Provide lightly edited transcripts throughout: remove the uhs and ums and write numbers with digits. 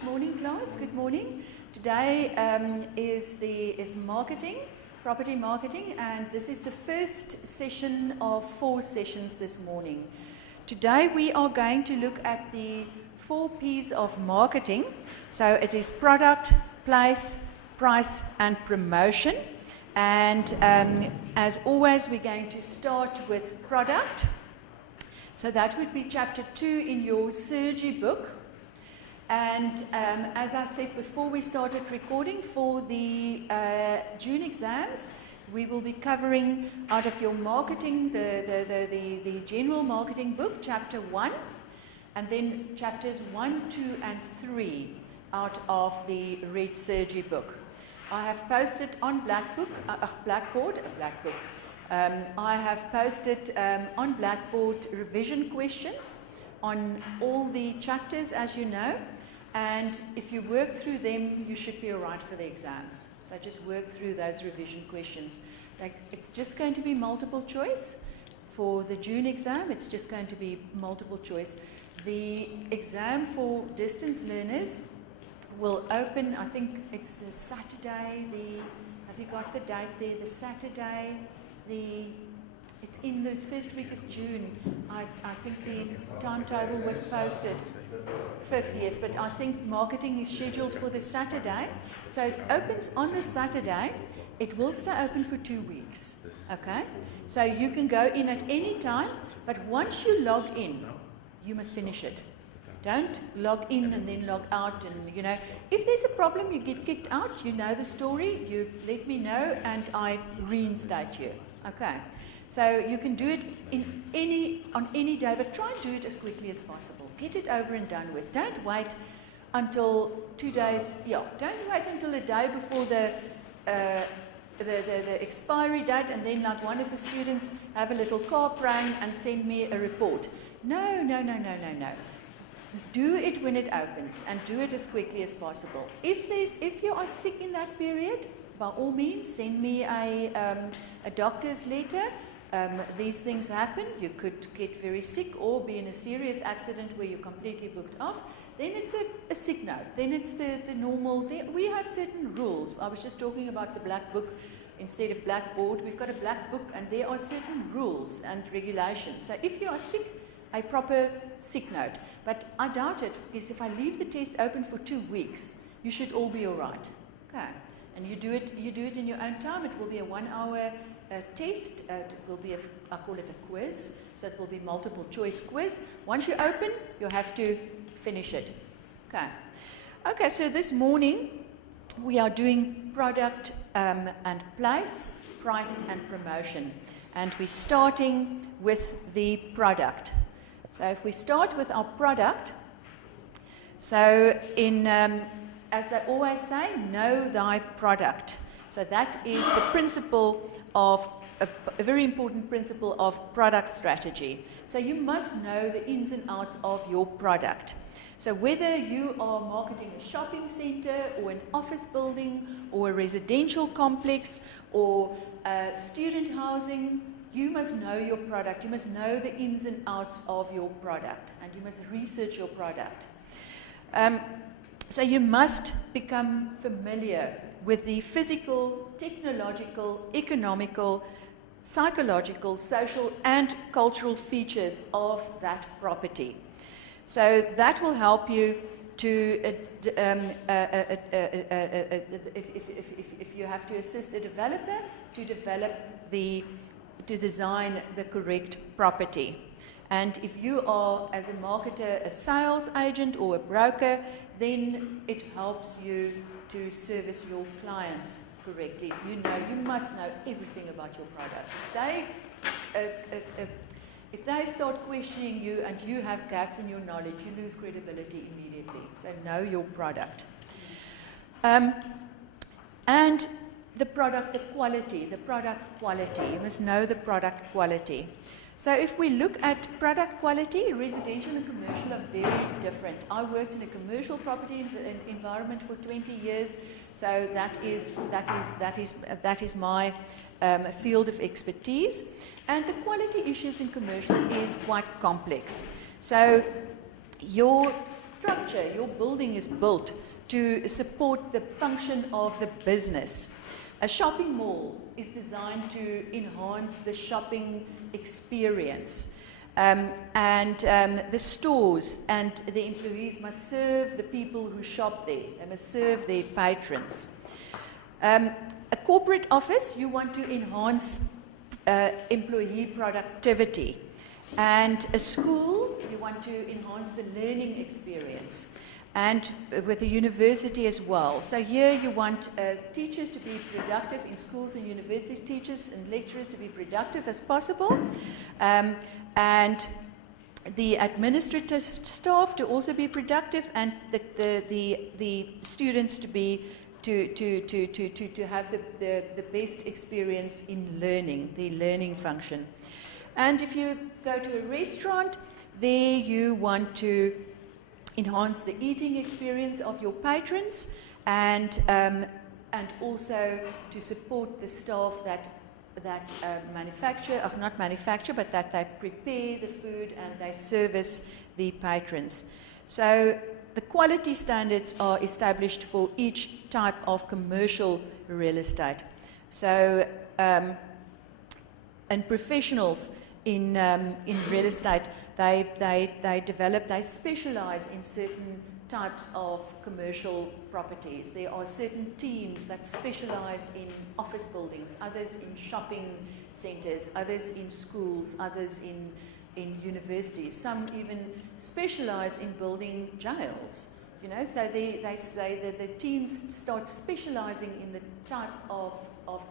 Good morning, class. Good morning. Today is marketing, property marketing, and this is the first session of 4 sessions this morning. Today we are going to look at the 4 P's of marketing. So it is product, place, price, and promotion. And as always, we're going to start with product. So that would be chapter 2 in your Sergi book. And as I said before we started recording, for the June exams, we will be covering out of your marketing, the general marketing book, chapter 1, and then chapters 1, 2, and 3 out of the Red Sergi book. I have posted on Blackboard. I have posted on Blackboard revision questions on all the chapters, as you know, and if you work through them, you should be all right for the exams. So just work through those revision questions. It's just going to be multiple choice. For the June exam, it's just going to be multiple choice. The exam for distance learners will open, I think it's the Saturday, have you got the date there? The Saturday, it's in the first week of June. I think the timetable was posted. 5th, yes, but I think marketing is scheduled for the Saturday. So it opens on the Saturday. It will stay open for 2 weeks, okay? So you can go in at any time, but once you log in, you must finish it. Don't log in and then log out, and you know, if there's a problem, you get kicked out, you know the story, you let me know and I reinstate you, okay? So you can do it on any day, but try and do it as quickly as possible. Get it over and done with. Don't wait until 2 days, don't wait until a day before the expiry date and then like one of the students have a little car praying and send me a report. No. Do it when it opens and do it as quickly as possible. If you are sick in that period, by all means, send me a doctor's letter. These things happen. You could get very sick or be in a serious accident where you're completely booked off. Then it's a sick note. Then it's the normal. We have certain rules. I was just talking about the black book instead of Blackboard. We've got a black book and there are certain rules and regulations. So if you are sick, a proper sick note. But I doubt it, because if I leave the test open for 2 weeks, you should all be all right. Okay. And you do it in your own time. It will be a 1-hour test. It will be I call it a quiz. So it will be multiple choice quiz. Once you open, you have to finish it. Okay. Okay, so this morning we are doing product and place, price and promotion. And we're starting with the product. So if we start with our product, so as they always say, know thy product. So that is the principle of, a very important principle of product strategy. So you must know the ins and outs of your product. So whether you are marketing a shopping center or an office building or a residential complex or student housing, you must know your product. You must know the ins and outs of your product, and you must research your product. So you must become familiar with the physical, technological, economical, psychological, social, and cultural features of that property. So that will help you to, if you have to assist a developer, to design the correct property. And if you are, as a marketer, a sales agent or a broker, then it helps you to service your clients correctly. You must know everything about your product. If they start questioning you and you have gaps in your knowledge, you lose credibility immediately. So know your product. And the product quality. You must know the product quality. So if we look at product quality, residential and commercial are very different. I worked in a commercial property environment for 20 years, so that is my field of expertise. And the quality issues in commercial is quite complex. So your structure, your building is built to support the function of the business. A shopping mall is designed to enhance the shopping experience. The stores and the employees must serve the people who shop there. They must serve their patrons. A corporate office, you want to enhance employee productivity. And a school, you want to enhance the learning experience. And with a university as well. So here you want teachers to be productive in schools and universities, teachers and lecturers to be productive as possible. And the administrative staff to also be productive, and the students to be to have the best experience in learning, the learning function. And if you go to a restaurant, there you want to enhance the eating experience of your patrons, and also to support the staff that manufacture, or not manufacture, but that they prepare the food and they service the patrons. So the quality standards are established for each type of commercial real estate. So, and professionals in real estate, they specialize in certain types of commercial properties. There are certain teams that specialize in office buildings, others in shopping centers, others in schools, others in universities. Some even specialize in building jails. You know, so they say that the teams start specializing in the type of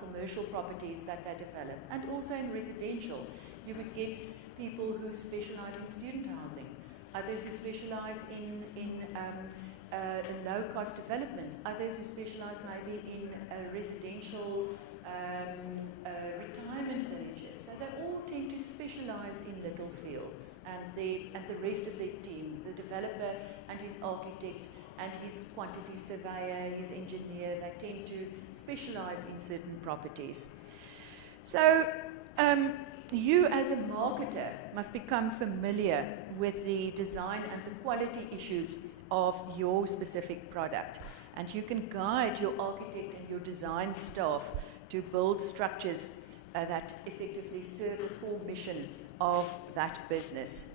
commercial properties that they develop. And also in residential, you would get people who specialize in student housing, others who specialize in low-cost developments, others who specialize maybe in residential retirement villages. So they all tend to specialize in little fields, and the rest of their team, the developer and his architect and his quantity surveyor, his engineer, they tend to specialize in certain properties. So you as a marketer must become familiar with the design and the quality issues of your specific product. And you can guide your architect and your design staff to build structures that effectively serve the core mission of that business.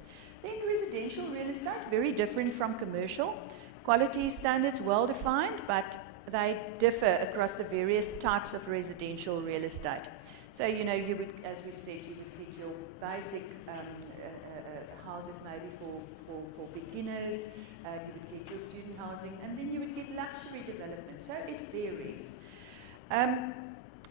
Then residential real estate, very different from commercial. Quality standards well defined, but they differ across the various types of residential real estate. So, you know, you would, as we said, you would get your basic houses maybe for beginners, you would get your student housing, and then you would get luxury development. So it varies.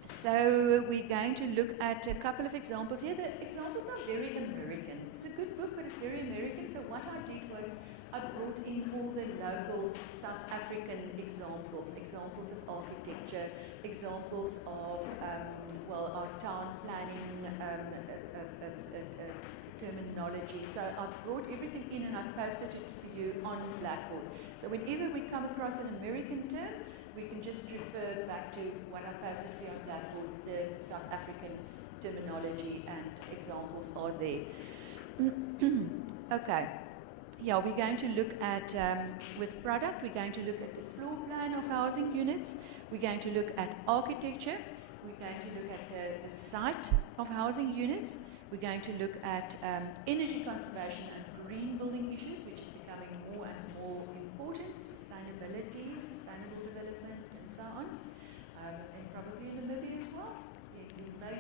So we're going to look at a couple of examples here. The examples are very American. It's a good book, but it's very American. So what I did was I brought in all the local South African examples of architecture, examples of, our town planning terminology. So I brought everything in and I posted it for you on Blackboard. So whenever we come across an American term, we can just refer back to what I posted for you on Blackboard. The South African terminology and examples are there. Okay. Yeah, we're going to look at, with product, we're going to look at the floor plan of housing units. We're going to look at architecture. We're going to look at the site of housing units. We're going to look at energy conservation and green building issues, which is becoming more and more important, sustainability, sustainable development, and so on. And probably Namibia as well.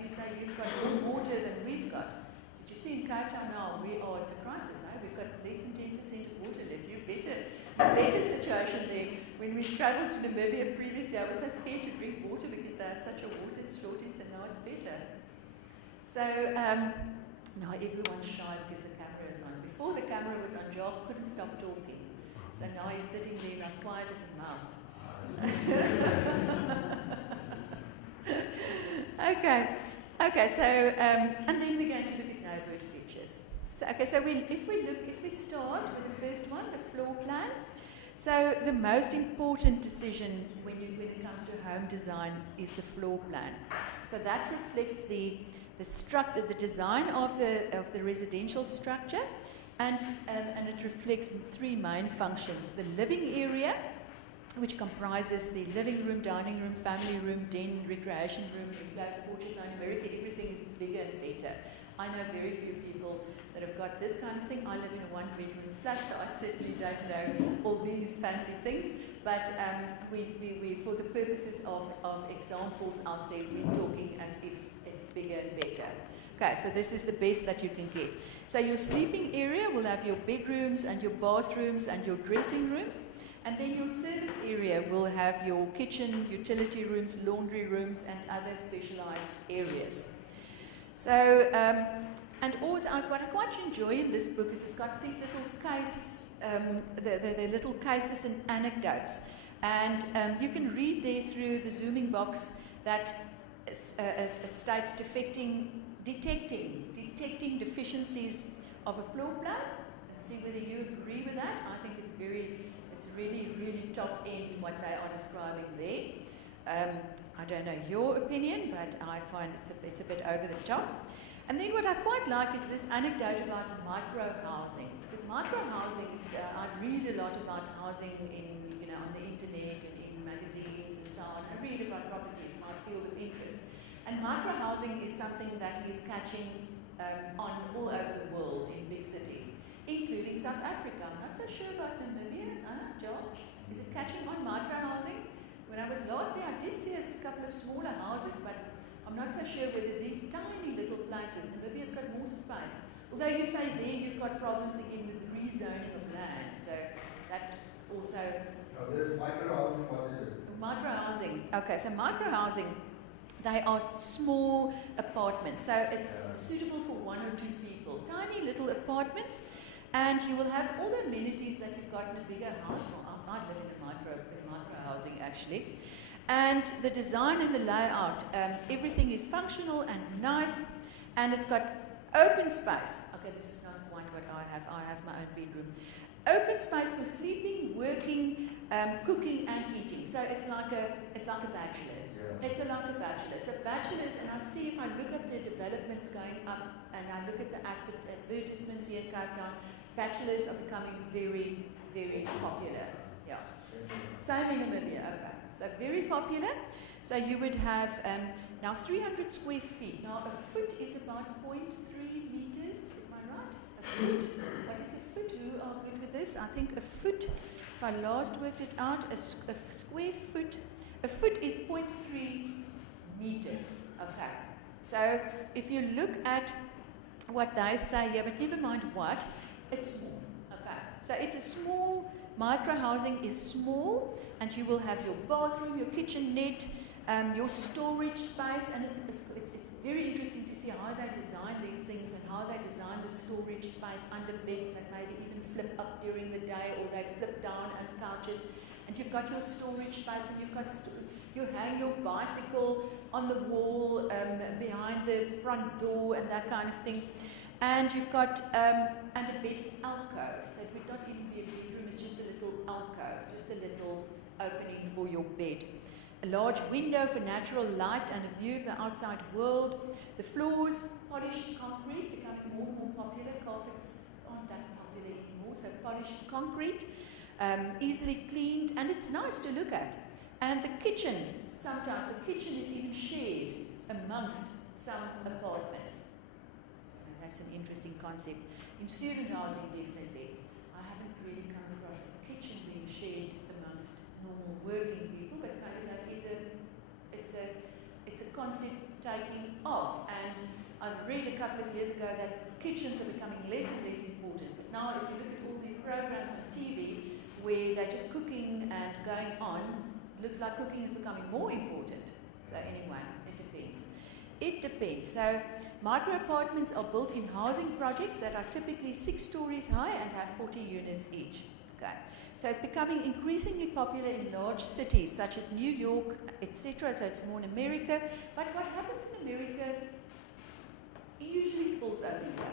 You say you've got more water than we've got. Did you see in Cape Town now, it's a crisis, eh? We've got less than 10% of water left. You're better situation there. When we travelled to Namibia previously, I was so scared to drink water because they had such a water shortage, and now it's better. So now everyone's shy because the camera is on. Before the camera was on, Job couldn't stop talking. So now he's sitting there like quiet as a mouse. Okay, so, and then we're going to look at neighbourhood features. So, okay, so if we start with the first one, the floor plan. So the most important decision when it comes to home design is the floor plan. So that reflects the design of the residential structure, and it reflects three main functions. The living area, which comprises the living room, dining room, family room, den, recreation room, enclosed porches. Now in America, everything is bigger and better. I know very few people that have got this kind of thing. I live in a one-bedroom flat, so I certainly don't know all these fancy things. But we for the purposes of examples out there, we're talking as if it's bigger and better. Okay, so this is the best that you can get. So your sleeping area will have your bedrooms and your bathrooms and your dressing rooms. And then your service area will have your kitchen, utility rooms, laundry rooms, and other specialized areas. So, and also what I quite enjoy in this book is it's got these little case, the little cases and anecdotes. And you can read there through the zooming box that it states detecting deficiencies of a floor plan. Let's see whether you agree with that. I think it's really, really top end what they are describing there. I don't know your opinion, but I find it's a bit over the top. And then what I quite like is this anecdote about micro-housing. Because micro-housing, I read a lot about housing on the internet and in magazines and so on. I read about property, it's my field of interest. And micro-housing is something that is catching on all over the world in big cities, including South Africa. I'm not so sure about Namibia. George, is it catching on micro-housing? When I was last there, I did see a couple of smaller houses, but I'm not so sure whether these tiny little places, Namibia's got more space. Although you say there you've got problems again with rezoning of land, so that also... there's micro-housing, what is it? Micro-housing, okay, so micro-housing, they are small apartments, so it's suitable for 1 or 2 people. Tiny little apartments, and you will have all the amenities that you've got in a bigger house. Well, I live in a micro-housing actually. And the design and the layout, everything is functional and nice, and it's got open space. Okay, this is not quite what I have. I have my own bedroom. Open space for sleeping, working, cooking, and eating. So it's like a bachelor's. Yeah. It's like a bachelor's. So bachelor's, and I see if I look at the developments going up, and I look at the advertisements here in Cape Town, bachelors are becoming very, very popular. Yeah. Same in Namibia, okay. So very popular. So you would have now 300 square feet. Now a foot is about 0.3 meters, am I right? A foot. What is a foot? Who are good with this? I think a foot, if I last worked it out, a square foot, a foot is 0.3 meters. Okay. So if you look at what they say here, but never mind what, it's small. Okay. So it's a small, micro-housing is small, and you will have your bathroom, your kitchenette, your storage space, and it's very interesting to see how they design these things and how they design the storage space under beds that maybe even flip up during the day or they flip down as couches. And you've got your storage space, and you've got you hang your bicycle on the wall behind the front door and that kind of thing. And you've got and a bed alcove, so it would not even be a bedroom, it's just a little alcove, just a little opening for your bed. A large window for natural light and a view of the outside world. The floors, polished concrete, becoming more and more popular. Carpets aren't that popular anymore, so polished concrete, easily cleaned, and it's nice to look at. And the kitchen, sometimes the kitchen is even shared amongst some apartments. That's an interesting concept. In student housing, definitely. I haven't really come across a kitchen being shared amongst normal working people, but maybe that is it's a concept taking off. And I've read a couple of years ago that kitchens are becoming less and less important. But now if you look at all these programs on TV where they're just cooking and going on, it looks like cooking is becoming more important. So anyway, it depends. It depends. So micro apartments are built in housing projects that are typically 6 stories high and have 40 units each. Okay. So it's becoming increasingly popular in large cities such as New York, etc. So it's more in America. But what happens in America, it usually spills over here.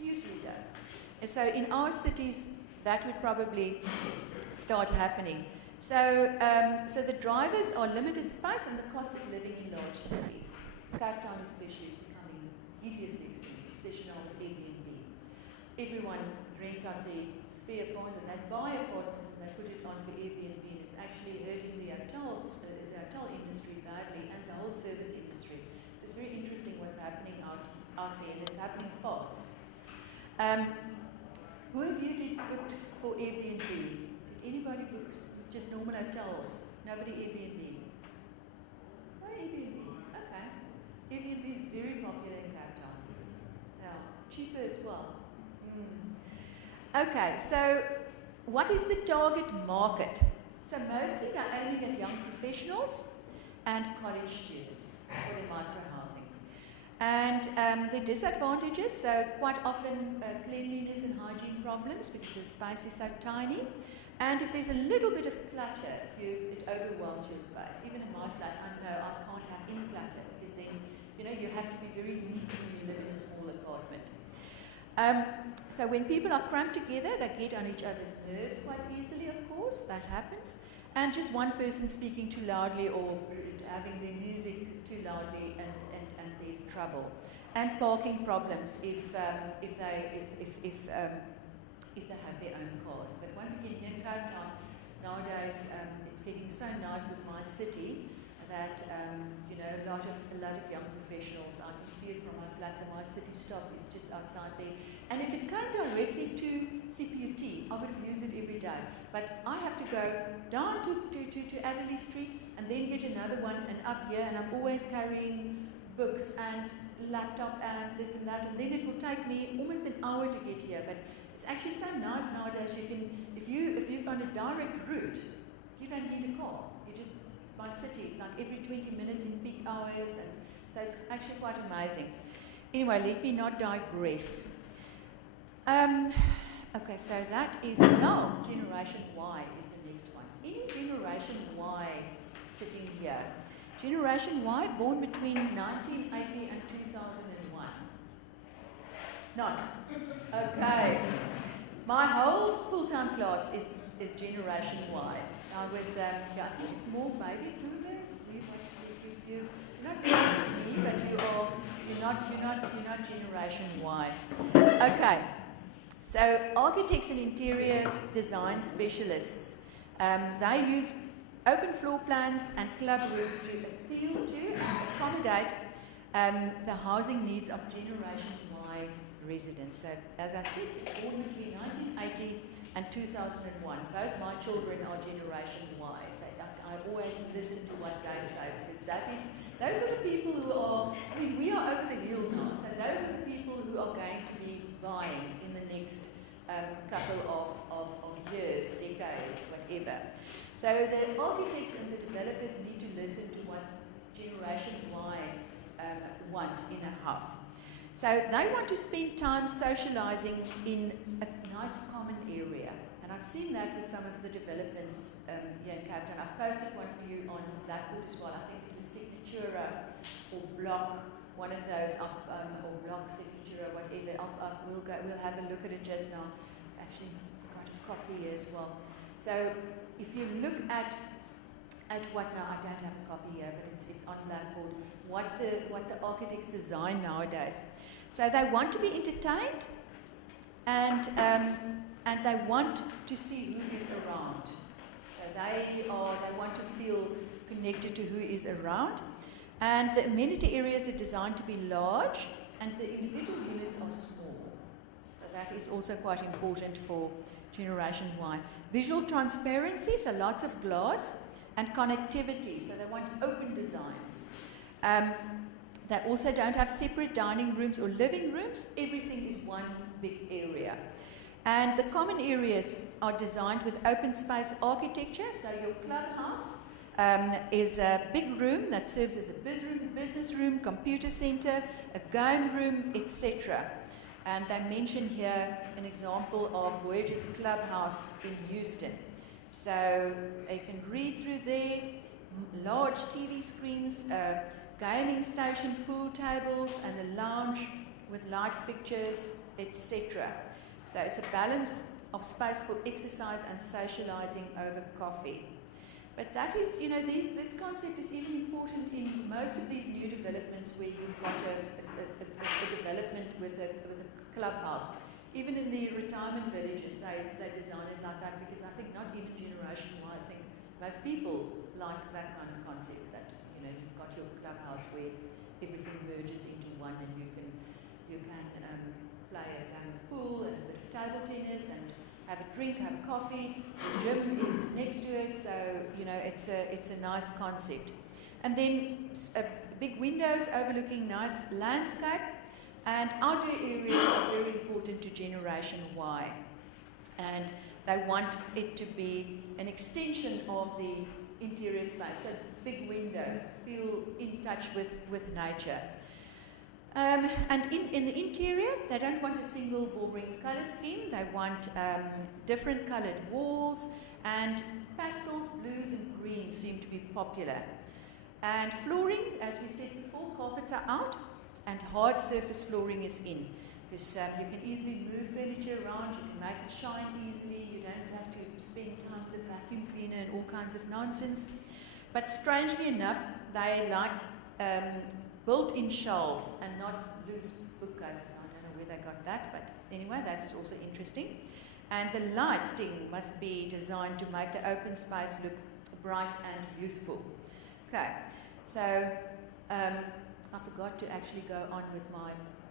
It usually does. And so in our cities, that would probably start happening. So, so the drivers are limited space and the cost of living in large cities. Cape Town especially is becoming hideously expensive, especially after Airbnb. everyone rents out the spare apartment, they buy apartments and they put it on for Airbnb, and it's actually hurting the hotel industry badly and the whole service industry. So it's very interesting what's happening out there, and it's happening fast. Who of you booked for Airbnb? Did anybody book just normal hotels? Nobody Airbnb? Oh, Airbnb. Okay. Airbnb is very popular in Cape Town. Yeah, cheaper as well. Okay, so what is the target market? So mostly they're aiming at young professionals and college students for their micro-housing. And the disadvantages, so quite often cleanliness and hygiene problems because the space is so tiny. And if there's a little bit of clutter, it overwhelms your space. Even in my flat, I know I can't have any clutter because then, you have to be very neat when you live in a small apartment. So when people are cramped together, they get on each other's nerves quite easily, of course, that happens. And just one person speaking too loudly or having their music too loudly, and there's trouble. And parking problems if they have their own cars. But once again, here in Cape Town, nowadays it's getting so nice with my city that a lot of young professionals. I can see it from my flat. The My City stop is just outside there. And if it came directly to CPUT, I would have used it every day. But I have to go down to Adderley Street and then get another one and up here, and I'm always carrying books and laptop and this and that, and then it will take me almost an hour to get here. But it's actually so nice nowadays. You can, if you're on a direct route, you don't need a car. You just My City. It's like every 20 minutes in peak hours, and so it's actually quite amazing. Anyway, let me not digress. Okay, so that is now Generation Y is the next one. Any Generation Y sitting here? Generation Y, born between 1980 and 2001. Not? Okay. My whole full-time class is Generation Y. I was, I think it's more baby boomers. You're not as young as me, but you're not Generation Y. Okay. So architects and interior design specialists, they use open floor plans and club rooms to appeal to and accommodate the housing needs of Generation Y residents. So as I said, born between 1980 and 2001. Both my children are Generation Y. So I always listen to what they say, because those are the people who are, we are over the hill now. So those are the people who are going to be buying in the next couple of years, decades, whatever. So the architects and the developers need to listen to what Generation Y want in a house. So they want to spend time socializing in a nice common area. And I've seen that with some of the developments here in Cape Town. I've posted one for you on Blackwood as well. I think it was Signatura or Block, one of those, or Block, Signatura, whatever. We'll have a look at it just now. Actually, I've got a copy here as well. So if you look at what now, I don't have a copy here, but it's on Blackboard, what the architects design nowadays. So they want to be entertained, and they want to see who is around. So they want to feel connected to who is around. And the amenity areas are designed to be large, and the individual units are small. So that is also quite important for Generation Y. Visual transparency, so lots of glass, and connectivity, so they want open designs. They also don't have separate dining rooms or living rooms. Everything is one big area. And the common areas are designed with open space architecture. So your clubhouse is a big room that serves as a business room, computer center, a game room, etc. And they mention here an example of Voyager's Clubhouse in Houston. So you can read through there, large TV screens, gaming station, pool tables, and a lounge with light fixtures, etc. So it's a balance of space for exercise and socializing over coffee. But that is, this concept is even important in most of these new developments where you've got a development with a clubhouse. Even in the retirement villages, they design it like that because I think not even Generation Y, I think most people like that kind of concept that, you know, you've got your clubhouse where everything merges into one and you can play a game of pool and a bit of table tennis and have a drink, have a coffee. The gym is next to it, so, you know, it's a nice concept. And then big windows overlooking nice landscape, and outdoor areas are very important to Generation Y. And they want it to be an extension of the interior space, so big windows, feel in touch with nature. And in the interior, they don't want a single boring colour scheme. They want different coloured walls, and pastels, blues and greens seem to be popular. And flooring, as we said before, carpets are out and hard surface flooring is in. Because you can easily move furniture around, you can make it shine easily, you don't have to spend time with a vacuum cleaner and all kinds of nonsense. But strangely enough, they like built-in shelves and not loose bookcases. I don't know where they got that, but anyway, that is also interesting. And the lighting must be designed to make the open space look bright and youthful. Okay, so I forgot to actually go on with my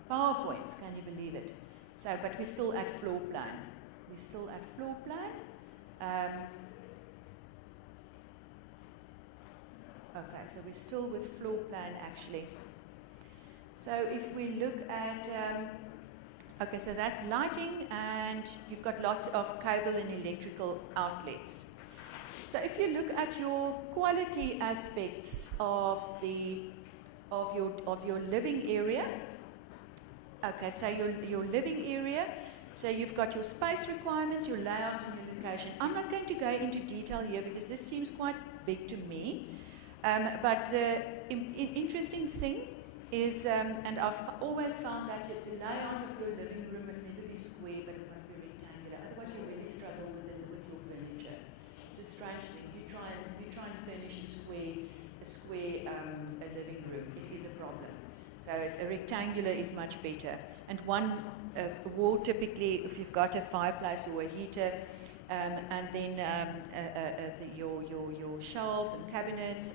PowerPoints, can you believe it? So, but we're still at floor plan. We're still at floor plan. Okay, so we're still with floor plan actually. So if we look at, okay, so that's lighting, and you've got lots of cable and electrical outlets. So if you look at your quality aspects of your living area, okay, so your living area, so you've got your space requirements, your layout and your location. I'm not going to go into detail here because this seems quite big to me, but the interesting thing is, and I've always found that the layout of your living room must never be square, but it must be rectangular. Otherwise, you really struggle with your furniture. It's a strange thing. You try and furnish a square a living room. It is a problem. So a rectangular is much better. And one wall typically, if you've got a fireplace or a heater, and then your shelves and cabinets,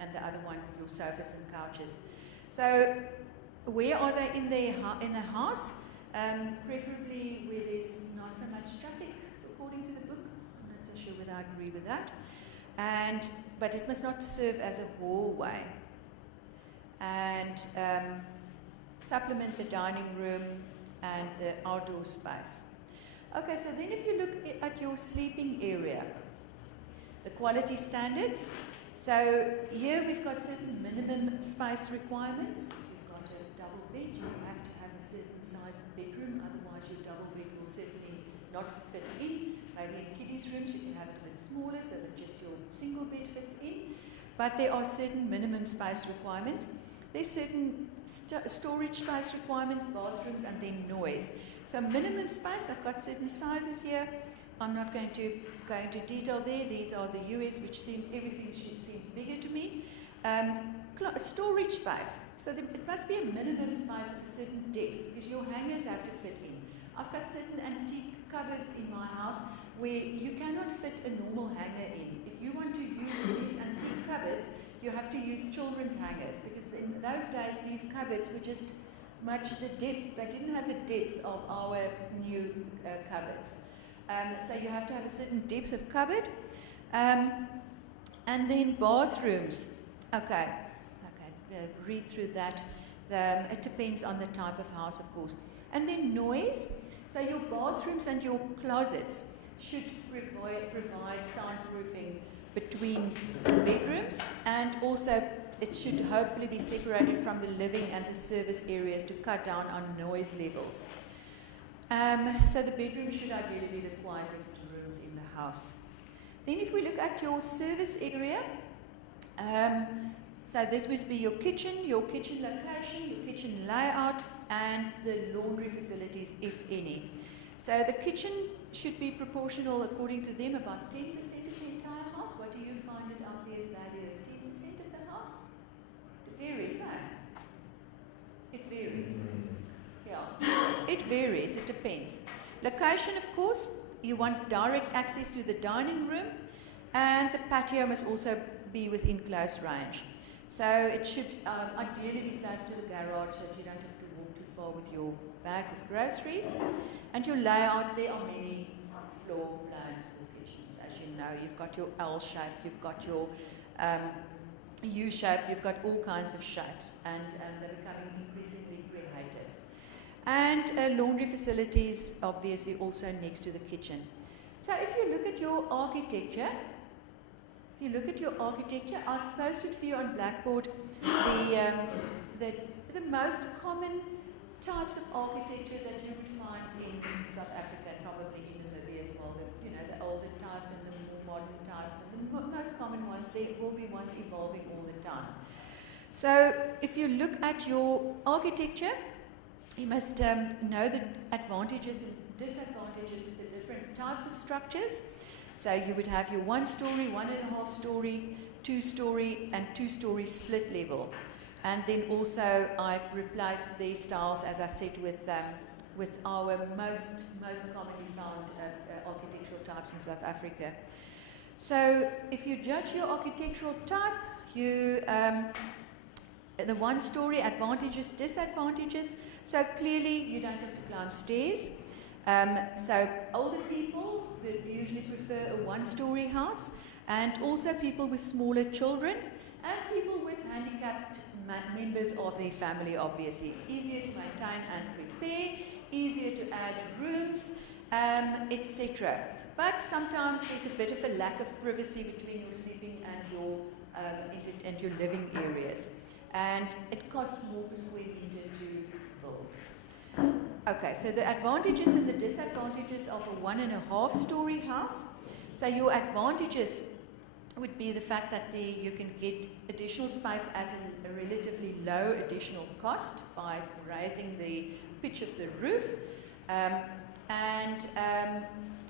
and the other one your sofas and couches. So where are they in the house? Preferably where there's not so much traffic, according to the book. I'm not so sure whether I agree with that. But it must not serve as a hallway. And supplement the dining room and the outdoor space. Okay, so then if you look at your sleeping area, the quality standards. So here we've got certain minimum space requirements. If you've got a double bed, you have to have a certain size of bedroom, otherwise your double bed will certainly not fit in. Maybe in kiddies' rooms you can have it a bit smaller so that just your single bed fits in. But there are certain minimum space requirements. There's certain storage space requirements, bathrooms, and then noise. So minimum space, I've got certain sizes here. I'm not going to go into detail there. These are the US, which everything seems bigger to me. Storage space. So it must be a minimum space of a certain depth because your hangers have to fit in. I've got certain antique cupboards in my house where you cannot fit a normal hanger in. If you want to use these antique cupboards, you have to use children's hangers because in those days these cupboards were just much the depth. They didn't have the depth of our new cupboards. So you have to have a certain depth of cupboard. And then bathrooms. Okay, read through that. It depends on the type of house, of course. And then noise. So your bathrooms and your closets should provide soundproofing between the bedrooms, and also it should hopefully be separated from the living and the service areas to cut down on noise levels. So the bedrooms should ideally be the quietest rooms in the house. Then if we look at your service area, so this would be your kitchen location, your kitchen layout, and the laundry facilities, if any. So the kitchen should be proportional, according to them, about 10% of the entire house. What do you find it out there as value as 10% of the house? It varies, eh? It varies. Yeah. It varies, it depends. Location, of course, you want direct access to the dining room, and the patio must also be within close range. So it should ideally be close to the garage so that you don't have to walk too far with your bags of groceries. And your layout, there are many floor plans for kitchens, as you know. You've got your L shape, you've got your U shape, you've got all kinds of shapes, and they're becoming increasingly creative. And laundry facilities, obviously, also next to the kitchen. So if you look at your architecture, I've posted for you on Blackboard the most common types of architecture that you would find in South Africa, and probably in Namibia as well. The older types and the more modern types, and the most common ones. There will be ones evolving all the time. So if you look at your architecture, you must know the advantages and disadvantages of the different types of structures. So you would have your 1-story, 1.5-story, 2-story, and 2-story split level. And then also I replaced these styles, as I said, with our most commonly found architectural types in South Africa. So if you judge your architectural type, the 1-story advantages, disadvantages. So clearly you don't have to climb stairs. So older people would usually prefer a 1-story house, and also people with smaller children and people with handicapped members of their family, obviously. Easier to maintain and repair, easier to add rooms, etc. But sometimes there's a bit of a lack of privacy between your sleeping and your living areas. And it costs more per square meter to build. Okay, so the advantages and the disadvantages of a 1.5-story house. So your advantages would be the fact that you can get additional space at a relatively low additional cost by raising the pitch of the roof.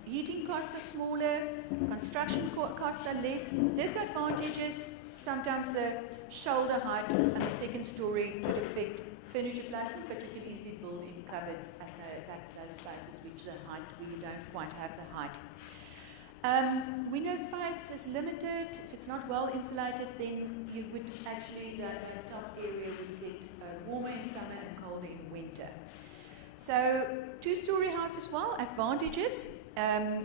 Heating costs are smaller, construction costs are less. Disadvantages, sometimes the shoulder height and the 2nd story would affect furniture placement, but you can easily build in cupboards at those spaces which the height, where you don't quite have the height. Window space is limited. If it's not well insulated, then you would actually, the top area would get warmer in summer and colder in winter. So 2-story house as well, advantages,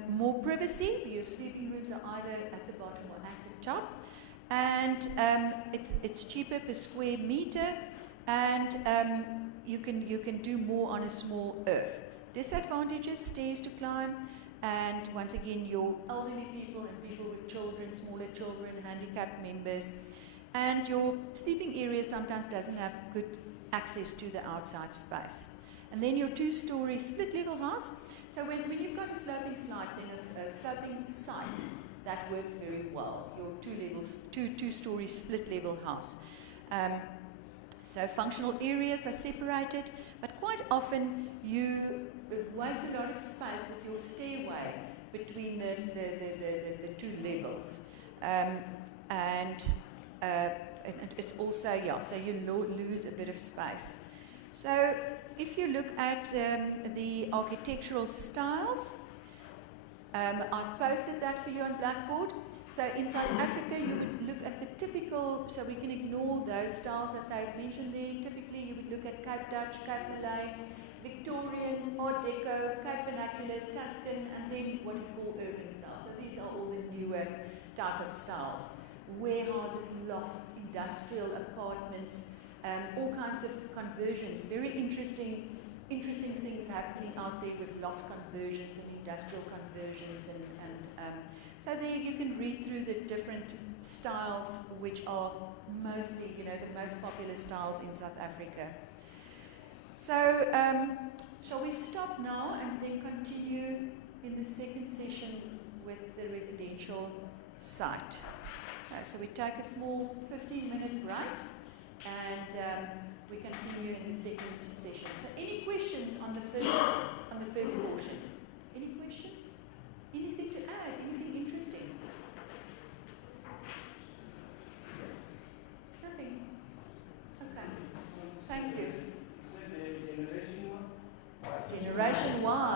more privacy. Your sleeping rooms are either at the bottom or at the top. And it's cheaper per square meter, and you can do more on a small earth. Disadvantages, stairs to climb, and once again your elderly people and people with children, smaller children, handicapped members, and your sleeping area sometimes doesn't have good access to the outside space. And then your 2-story split level house. So when you've got a sloping site, then a sloping site, that works very well. Your 2-story split level house. So functional areas are separated, but quite often you waste a lot of space with your stairway between the 2 levels. And it's also, so you lose a bit of space. So if you look at the architectural styles, I've posted that for you on Blackboard. So in South Africa, you would look at the typical, so we can ignore those styles that they've mentioned there. Typically, you would look at Cape Dutch, Cape Malay, Victorian, Art Deco, Cape Vernacular, Tuscan, and then what we call urban styles. So these are all the newer type of styles. Warehouses, lofts, industrial apartments, all kinds of conversions. Very interesting things happening out there with loft conversions and industrial conversions, and so there you can read through the different styles, which are mostly, the most popular styles in South Africa. So shall we stop now and then continue in the second session with the residential site? So we take a small 15-minute break, and we continue in the second session. So any questions on the first portion? Any questions? Anything to add? Anything interesting? Nothing? Okay. Thank you. What? nationwide.